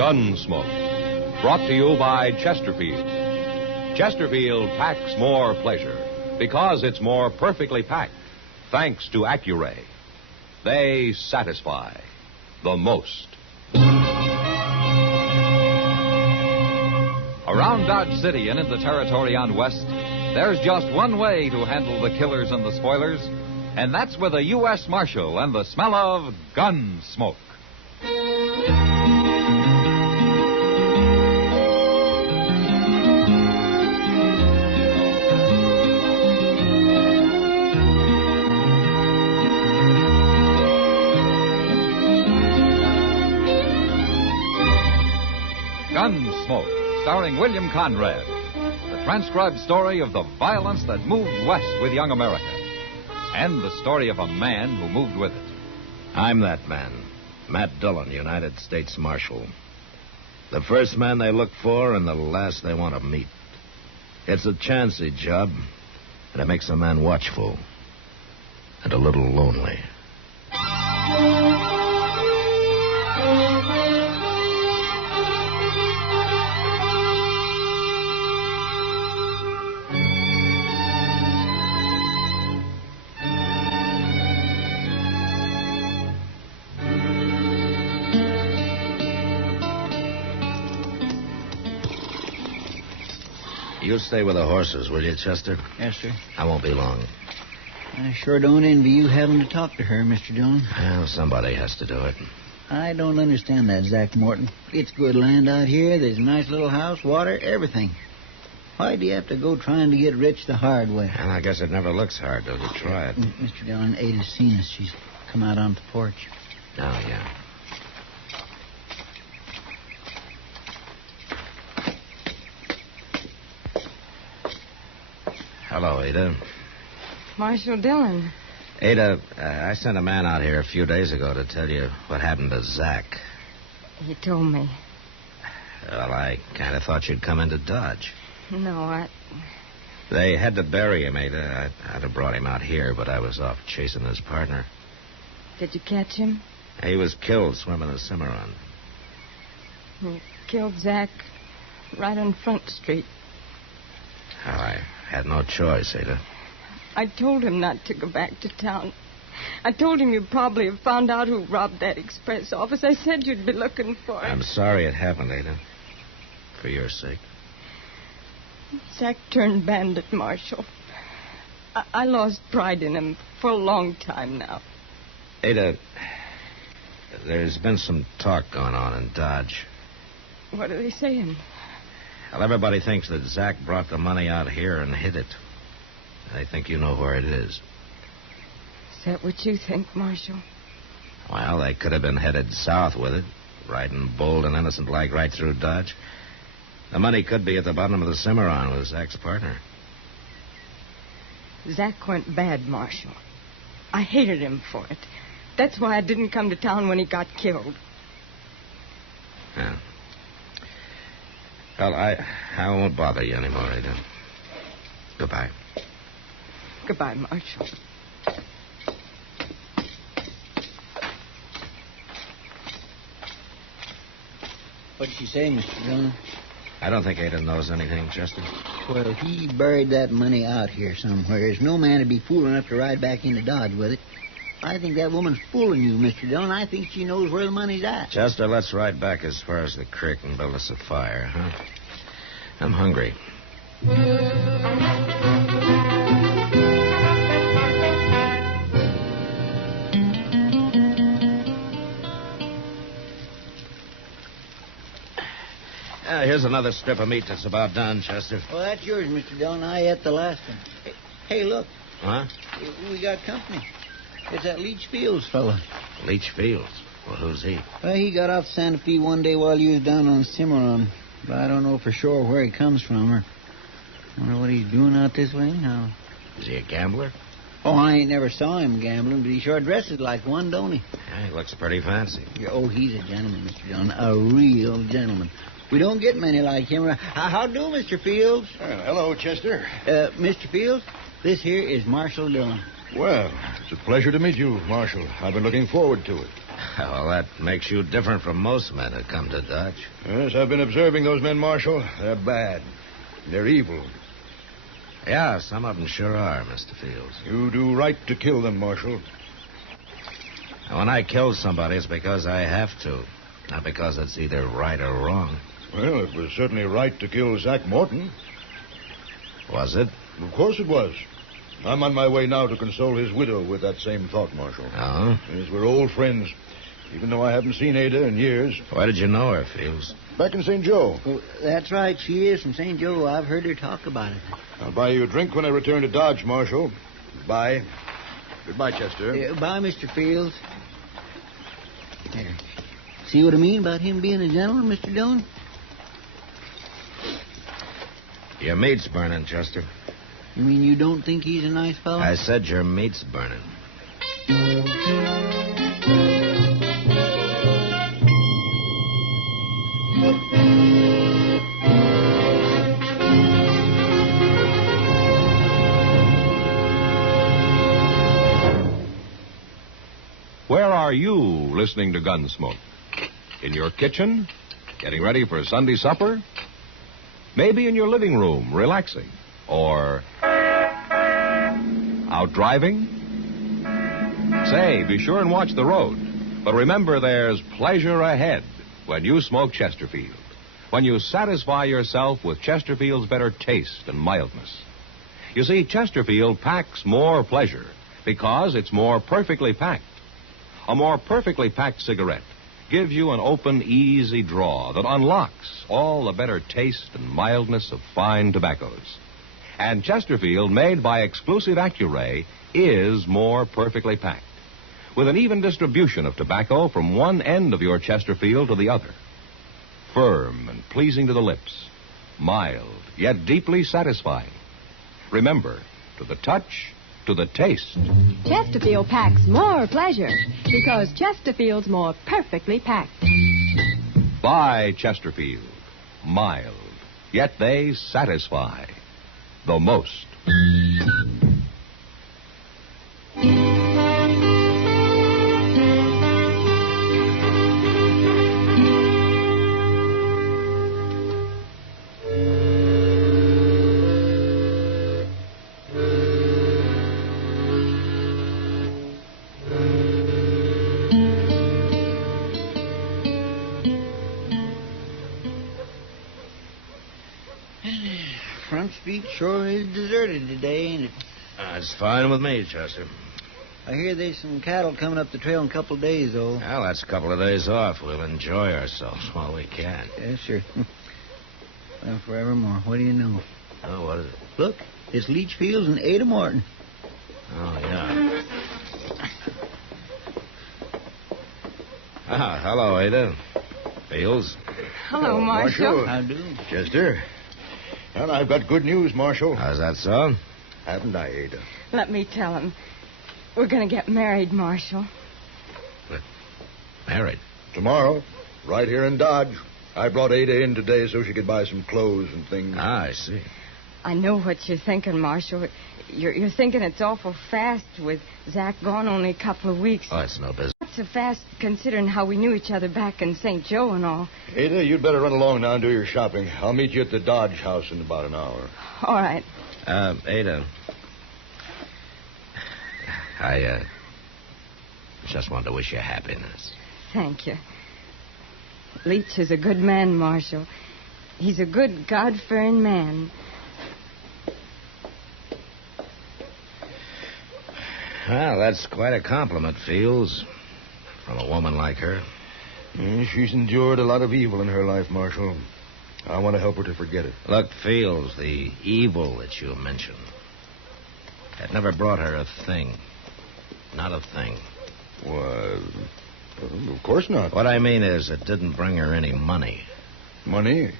Gunsmoke. Brought to you by Chesterfield. Chesterfield packs more pleasure because it's more perfectly packed, thanks to Accuray. They satisfy the most. Around Dodge City and in the territory on West, there's just one way to handle the killers and the spoilers, and that's with a U.S. Marshal and the smell of Gunsmoke. Gunsmoke, starring William Conrad. The transcribed story of the violence that moved west with young America. And the story of a man who moved with it. I'm that man, Matt Dillon, United States Marshal. The first man they look for and the last they want to meet. It's a chancy job, and it makes a man watchful and a little lonely. You stay with the horses, will you, Chester? Yes, sir. I won't be long. I sure don't envy you having to talk to her, Mr. Dillon. Well, somebody has to do it. I don't understand that, Zach Morton. It's good land out here. There's a nice little house, water, everything. Why do you have to go trying to get rich the hard way? Well, I guess it never looks hard till you try it. Mr. Dillon, Ada's seen us. She's come out on the porch. Oh, yeah. Hello, Ada. Marshal Dillon. Ada, I sent a man out here a few days ago to tell you what happened to Zach. He told me. Well, I kind of thought you'd come into Dodge. No, They had to bury him, Ada. I'd have brought him out here, but I was off chasing his partner. Did you catch him? He was killed swimming the Cimarron. He killed Zach right on Front Street. Well, I had no choice, Ada. I told him not to go back to town. I told him you'd probably have found out who robbed that express office. I said you'd be looking for him. I'm sorry it happened, Ada. For your sake. Zach turned bandit, Marshal. I lost pride in him for a long time now. Ada, there's been some talk going on in Dodge. What are they saying? Well, everybody thinks that Zach brought the money out here and hid it. They think you know where it is. Is that what you think, Marshal? Well, they could have been headed south with it, riding bold and innocent like right through Dodge. The money could be at the bottom of the Cimarron with Zach's partner. Zach went bad, Marshal. I hated him for it. That's why I didn't come to town when he got killed. Yeah. Well, I won't bother you anymore, Ada. Goodbye. Goodbye, Marshal. What'd she say, Mr. Dillon? I don't think Ada knows anything, Chester. Well, he buried that money out here somewhere. There's no man would be fool enough to ride back into Dodge with it. I think that woman's fooling you, Mr. Dillon. I think she knows where the money's at. Chester, let's ride back as far as the creek and build us a fire, huh? I'm hungry. Here's another strip of meat that's about done, Chester. Well, that's yours, Mr. Dillon. I ate the last one. Hey, look. Huh? We got company. It's that Leach Fields fella. Leach Fields? Well, who's he? Well, he got off Santa Fe one day while you was down on Cimarron. But I don't know for sure where he comes from or wonder what he's doing out this way now. Is he a gambler? Oh, I ain't never saw him gambling, but he sure dresses like one, don't he? Yeah, he looks pretty fancy. Oh, he's a gentleman, Mr. Dillon. A real gentleman. We don't get many like him. How do, Mr. Fields? Hello, Chester. Mr. Fields, this here is Marshal Dillon. Well, it's a pleasure to meet you, Marshal. I've been looking forward to it. Well, that makes you different from most men who come to Dodge. Yes, I've been observing those men, Marshal. They're bad. They're evil. Yeah, some of them sure are, Mr. Fields. You do right to kill them, Marshal. And when I kill somebody, it's because I have to. Not because it's either right or wrong. Well, it was certainly right to kill Zach Morton. Was it? Of course it was. I'm on my way now to console his widow with that same thought, Marshal. Oh? Yes, we're old friends, even though I haven't seen Ada in years. Where did you know her, Fields? Back in St. Joe. Well, that's right. She is from St. Joe. I've heard her talk about it. I'll buy you a drink when I return to Dodge, Marshal. Goodbye. Goodbye, Chester. Bye, Mr. Fields. There. See what I mean about him being a gentleman, Mr. Dillon? Your meat's burning, Chester. You mean you don't think he's a nice fellow? I said your meat's burning. Where are you listening to Gunsmoke? In your kitchen? Getting ready for Sunday supper? Maybe in your living room, relaxing? Or out driving? Say, be sure and watch the road. But remember, there's pleasure ahead when you smoke Chesterfield. When you satisfy yourself with Chesterfield's better taste and mildness. You see, Chesterfield packs more pleasure because it's more perfectly packed. A more perfectly packed cigarette gives you an open, easy draw that unlocks all the better taste and mildness of fine tobaccos. And Chesterfield, made by exclusive Accuray, is more perfectly packed, with an even distribution of tobacco from one end of your Chesterfield to the other. Firm and pleasing to the lips, mild, yet deeply satisfying. Remember, to the touch, to the taste. Chesterfield packs more pleasure because Chesterfield's more perfectly packed. Buy Chesterfield. Mild, yet they satisfy the most. Front Street sure is deserted today, ain't it? It's fine with me, Chester. I hear there's some cattle coming up the trail in a couple of days, though. Well, that's a couple of days off. We'll enjoy ourselves while we can. Yes, sir. Well, forevermore. What do you know? Oh, what is it? Look, it's Leach Fields and Ada Morton. Oh, yeah. Ah, hello, Ada. Fields. Hello, Marshal. How do? Chester. And I've got good news, Marshal. How's that so? Haven't I, Ada? Let me tell him. We're going to get married, Marshal. Married? Tomorrow, right here in Dodge. I brought Ada in today so she could buy some clothes and things. Ah, I see. I know what you're thinking, Marshal. You're thinking it's awful fast with Zach gone only a couple of weeks. Oh, it's no business. Not so fast considering how we knew each other back in St. Joe and all. Ada, you'd better run along now and do your shopping. I'll meet you at the Dodge house in about an hour. All right. Ada. I just wanted to wish you happiness. Thank you. Leach is a good man, Marshal. He's a good, God-fearing man. Well, that's quite a compliment, Fields, from a woman like her. Yeah, she's endured a lot of evil in her life, Marshal. I want to help her to forget it. Look, Fields, the evil that you mentioned, it never brought her a thing. Not a thing. Well, of course not. What I mean is it didn't bring her any money. Money?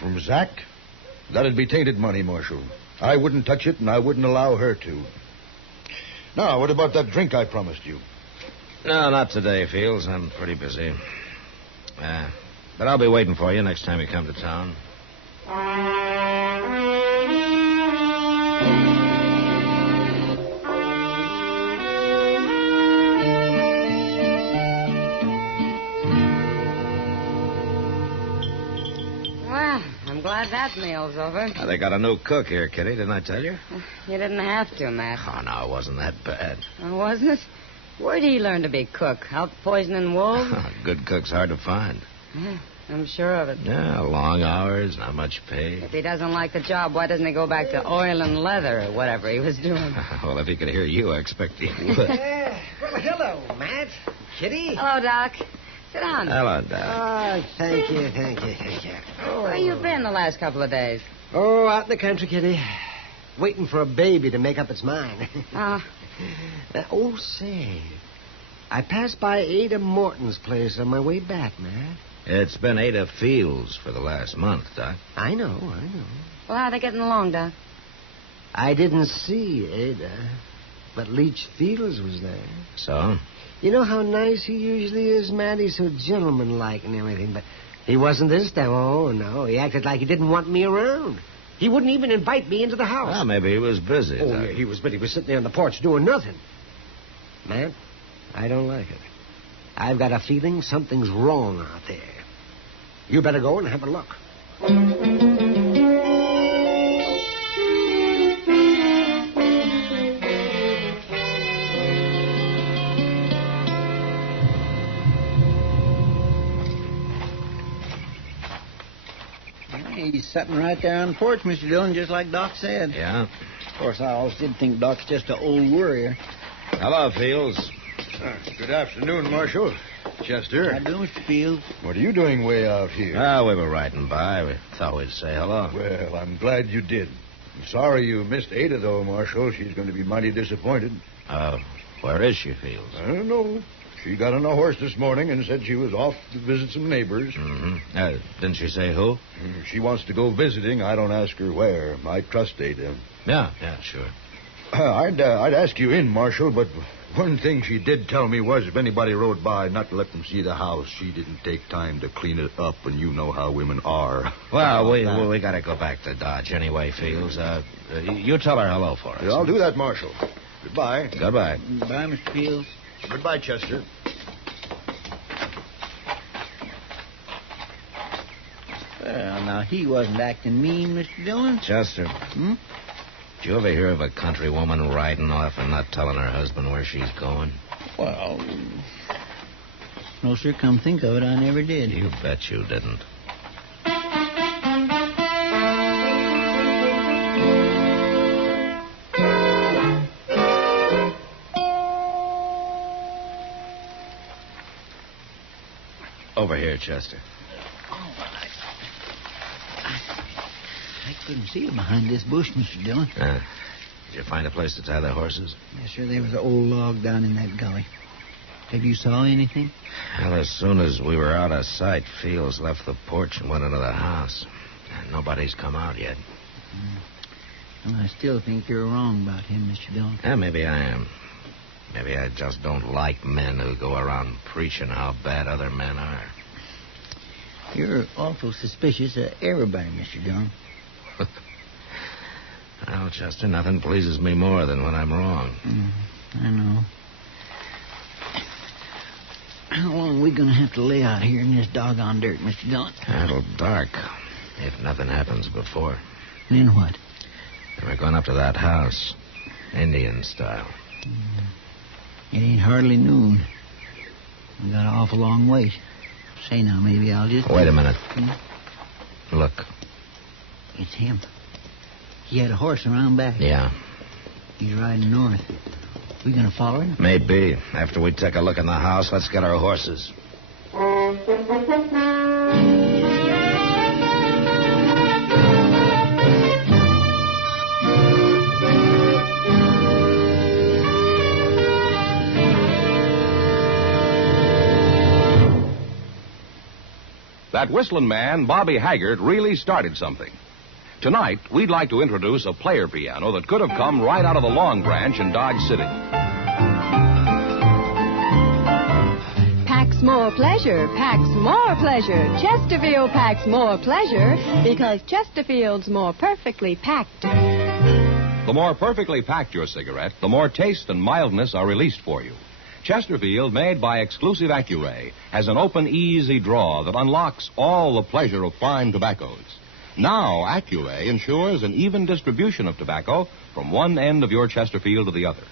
From Zach? That'd be tainted money, Marshal. I wouldn't touch it, and I wouldn't allow her to. Now, what about that drink I promised you? No, not today, Fields. I'm pretty busy. But I'll be waiting for you next time you come to town. Well, I'm glad that meal's over. They got a new cook here, Kitty. Didn't I tell you? You didn't have to, Matt. Oh, no, it wasn't that bad. Oh, wasn't it? Where'd he learn to be cook? Out poisoning wolves? Good cook's hard to find. Yeah, I'm sure of it. Yeah, long hours, not much pay. If he doesn't like the job, why doesn't he go back to oil and leather or whatever he was doing? Well, if he could hear you, I expect he would. Well, hello, Matt. Kitty. Hello, Doc. Sit down. Hello, Doc. Oh, thank you. Oh. Where you been the last couple of days? Oh, out in the country, Kitty. Waiting for a baby to make up its mind. Oh. Say. I passed by Ada Morton's place on my way back, Matt. It's been Ada Fields for the last month, Doc. I know. Well, how are they getting along, Doc? I didn't see Ada, but Leach Fields was there. So? You know how nice he usually is, Matt? He's so gentlemanlike and everything, but he wasn't this time. Oh, no. He acted like he didn't want me around. He wouldn't even invite me into the house. Well, maybe he was busy. Oh, Doc. yeah, he was, but he was sitting there on the porch doing nothing. Matt, I don't like it. I've got a feeling something's wrong out there. You better go and have a look. He's sitting right there on the porch, Mr. Dillon, just like Doc said. Yeah? Of course, I always did think Doc's just an old worrier. Hello, Fields. Good afternoon, Marshal. Chester. How do, Mr. Fields? What are you doing way out here? Ah, we were riding by. We thought we'd say hello. Well, I'm glad you did. I'm sorry you missed Ada, though, Marshal. She's going to be mighty disappointed. Where is she, Fields? I don't know. She got on a horse this morning and said she was off to visit some neighbors. Mm-hmm. Didn't she say who? She wants to go visiting. I don't ask her where. I trust Ada. Yeah, sure. I'd ask you in, Marshal, but one thing she did tell me was if anybody rode by, not to let them see the house. She didn't take time to clean it up, and you know how women are. Well, we got to go back to Dodge anyway, Fields. You tell her hello for us. Yeah, I'll do that, Marshal. Goodbye. Goodbye. Goodbye, Mr. Fields. Goodbye, Chester. Well, now, he wasn't acting mean, Mr. Dillon. Chester. Did you ever hear of a country woman riding off and not telling her husband where she's going? Well, no, sir, come think of it, I never did. You bet you didn't. Over here, Chester. I couldn't see it behind this bush, Mr. Dillon. Did you find a place to tie the horses? Yes, sir, there was an old log down in that gully. Have you saw anything? Well, as soon as we were out of sight, Fields left the porch and went into the house. Nobody's come out yet. Well, I still think you're wrong about him, Mr. Dillon. Yeah, maybe I am. Maybe I just don't like men who go around preaching how bad other men are. You're awful suspicious of everybody, Mr. Dillon. Well, Chester, nothing pleases me more than when I'm wrong. I know. How long are we going to have to lay out here in this doggone dirt, Mr. Dillon? It'll dark, if nothing happens before. Then what? We're going up to that house, Indian style. It ain't hardly noon. We got an awful long way. Say now, maybe I'll just... Wait a minute. Look. It's him. He had a horse around back. Yeah. He's riding north. We gonna follow him? Maybe. After we take a look in the house, let's get our horses. That whistling man, Bobby Haggart, really started something. Tonight, we'd like to introduce a player piano that could have come right out of the Long Branch in Dodge City. Packs more pleasure, packs more pleasure. Chesterfield packs more pleasure because Chesterfield's more perfectly packed. The more perfectly packed your cigarette, the more taste and mildness are released for you. Chesterfield, made by exclusive Accuray, has an open, easy draw that unlocks all the pleasure of fine tobaccos. Now, Accuray ensures an even distribution of tobacco from one end of your Chesterfield to the other.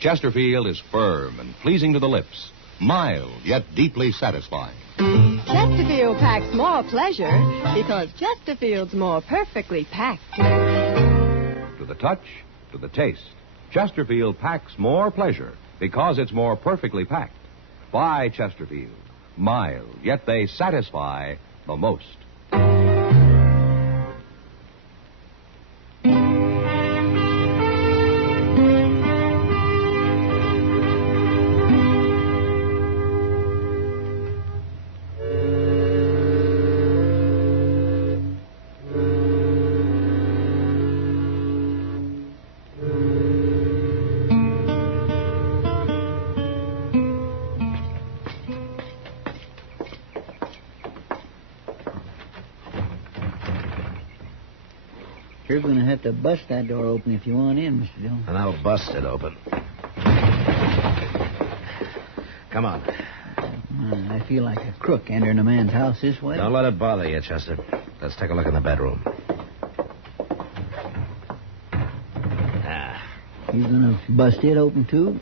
Chesterfield is firm and pleasing to the lips, mild yet deeply satisfying. Chesterfield packs more pleasure because Chesterfield's more perfectly packed. To the touch, to the taste, Chesterfield packs more pleasure because it's more perfectly packed. Buy Chesterfield. Mild, yet they satisfy the most. You're going to have to bust that door open if you want in, Mr. Dillon. And I'll bust it open. Come on. I feel like a crook entering a man's house this way. Don't let it bother you, Chester. Let's take a look in the bedroom. You going to bust it open, too?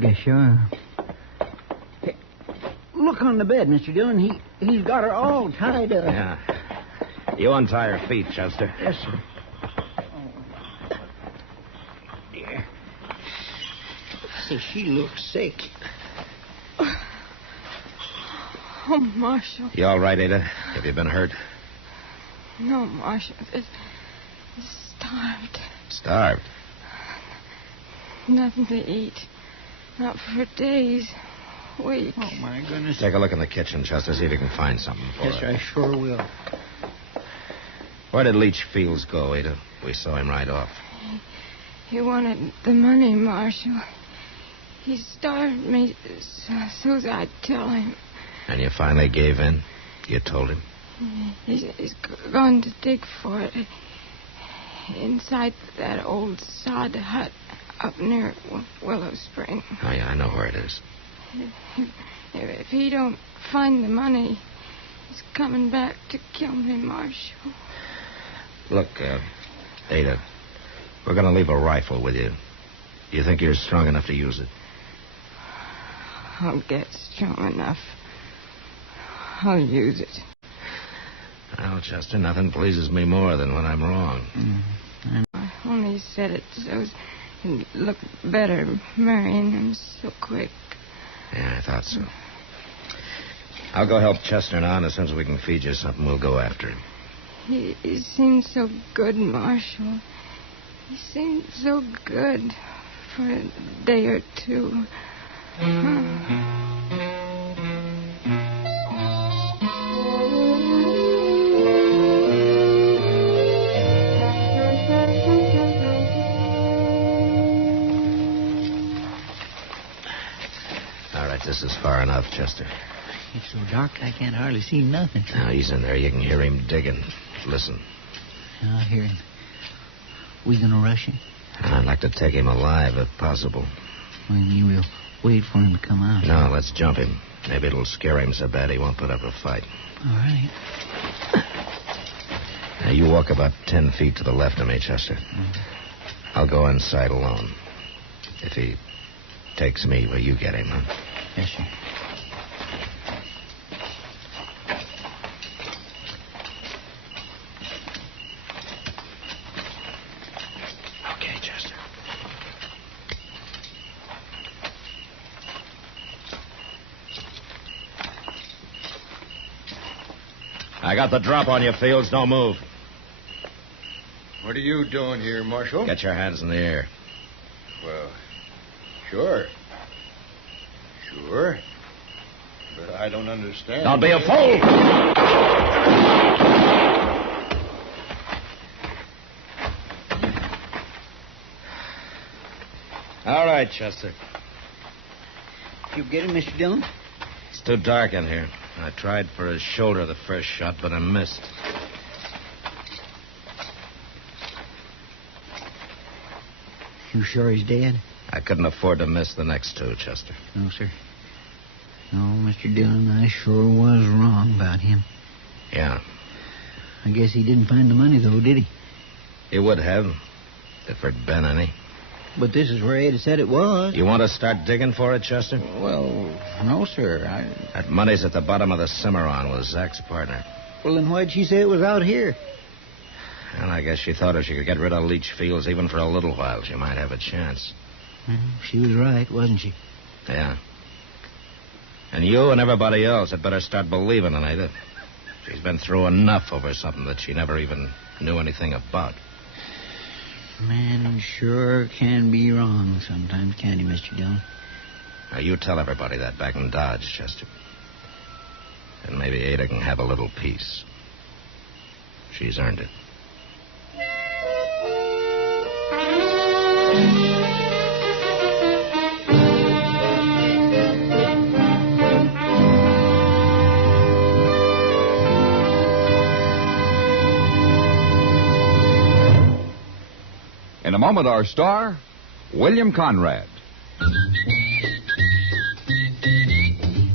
Guess you are. Hey, look on the bed, Mr. Dillon. He's got her all tied up. Yeah. You untie her feet, Chester. Yes, sir. Oh, dear. Say, she looks sick. Oh, Marshal. You all right, Ada? Have you been hurt? No, Marshal. It's starved. Starved? Nothing to eat. Not for days. Weeks. Oh, my goodness. Take a look in the kitchen, Chester. See if you can find something for Yes, her. sir, I sure will. Where did Leach Fields go, Ada? We saw him right off. He wanted the money, Marshal. He starved me so I'd tell him. And you finally gave in? You told him? He's gone to dig for it inside that old sod hut up near Willow Spring. Oh, yeah, I know where it is. If he don't find the money, he's coming back to kill me, Marshal. Look, Ada, we're going to leave a rifle with you. Do you think you're strong enough to use it? I'll get strong enough. I'll use it. Well, Chester, nothing pleases me more than when I'm wrong. I only said it so it'd look better marrying him so quick. Yeah, I thought so. I'll go help Chester now, and as soon as we can feed you something, we'll go after him. He seemed so good, Marshal. He seemed so good for a day or two. All right, this is far enough, Chester. It's so dark I can't hardly see nothing. Now, he's in there. You can hear him digging. Listen. I hear him. We gonna rush him? I'd like to take him alive, if possible. Well, you mean we'll wait for him to come out? No, let's jump him. Maybe it'll scare him so bad he won't put up a fight. All right. Now, you walk about 10 feet to the left of me, Chester. I'll go inside alone. If he takes me, will you get him, huh? Yes, sir. Okay, Chester. I got the drop on you, Fields. Don't move. What are you doing here, Marshal? Get your hands in the air. Well, sure. Sure. But I don't understand. Don't be a fool! All right, Chester. You get him, Mr. Dillon? It's too dark in here. I tried for his shoulder the first shot, but I missed. You sure he's dead? I couldn't afford to miss the next two, Chester. No, sir. No, Mr. Dillon, I sure was wrong about him. Yeah. I guess he didn't find the money, though, did he? He would have, if there'd been any. But this is where Ada said it was. You want to start digging for it, Chester? Well, no, sir. That money's at the bottom of the Cimarron with Zach's partner. Well, then why'd she say it was out here? And I guess she thought if she could get rid of Leach Fields even for a little while, she might have a chance. She was right, wasn't she? Yeah. And you and everybody else had better start believing in Ada. She's been through enough over something that she never even knew anything about. Man sure can be wrong sometimes, can't he, Mr. Dillon? Now, you tell everybody that back in Dodge, Chester. And maybe Ada can have a little peace. She's earned it. In a moment, our star, William Conrad.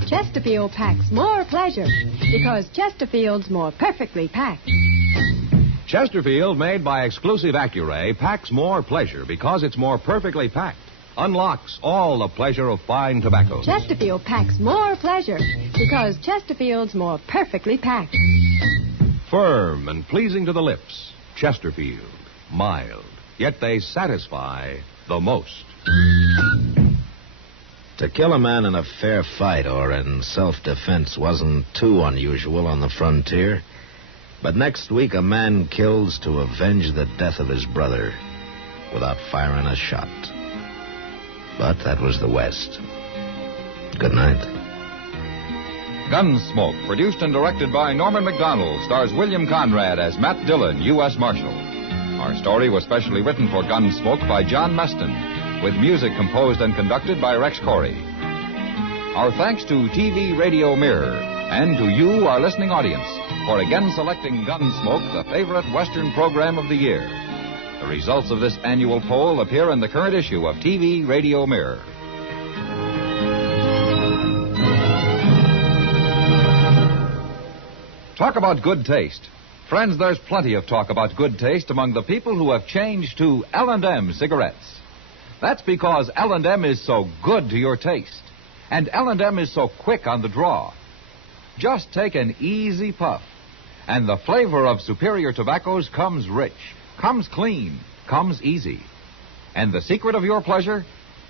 Chesterfield packs more pleasure because Chesterfield's more perfectly packed. Chesterfield, made by exclusive Accuray, packs more pleasure because it's more perfectly packed. Unlocks all the pleasure of fine tobacco. Chesterfield packs more pleasure because Chesterfield's more perfectly packed. Firm and pleasing to the lips. Chesterfield. Mild. Yet they satisfy the most. To kill a man in a fair fight or in self-defense wasn't too unusual on the frontier. But next week, a man kills to avenge the death of his brother without firing a shot. But that was the West. Good night. Gunsmoke, produced and directed by Norman MacDonnell, stars William Conrad as Matt Dillon, U.S. Marshal. Our story was specially written for Gunsmoke by John Meston, with music composed and conducted by Rex Corey. Our thanks to TV Radio Mirror and to you, our listening audience, for again selecting Gunsmoke, the favorite Western program of the year. The results of this annual poll appear in the current issue of TV Radio Mirror. Talk about good taste. Friends, there's plenty of talk about good taste among the people who have changed to L&M cigarettes. That's because L&M is so good to your taste, and L&M is so quick on the draw. Just take an easy puff, and the flavor of superior tobaccos comes rich, comes clean, comes easy. And the secret of your pleasure?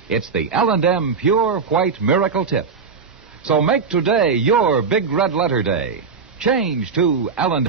It's the L&M Pure White Miracle Tip. So make today your big red letter day. Change to L&M.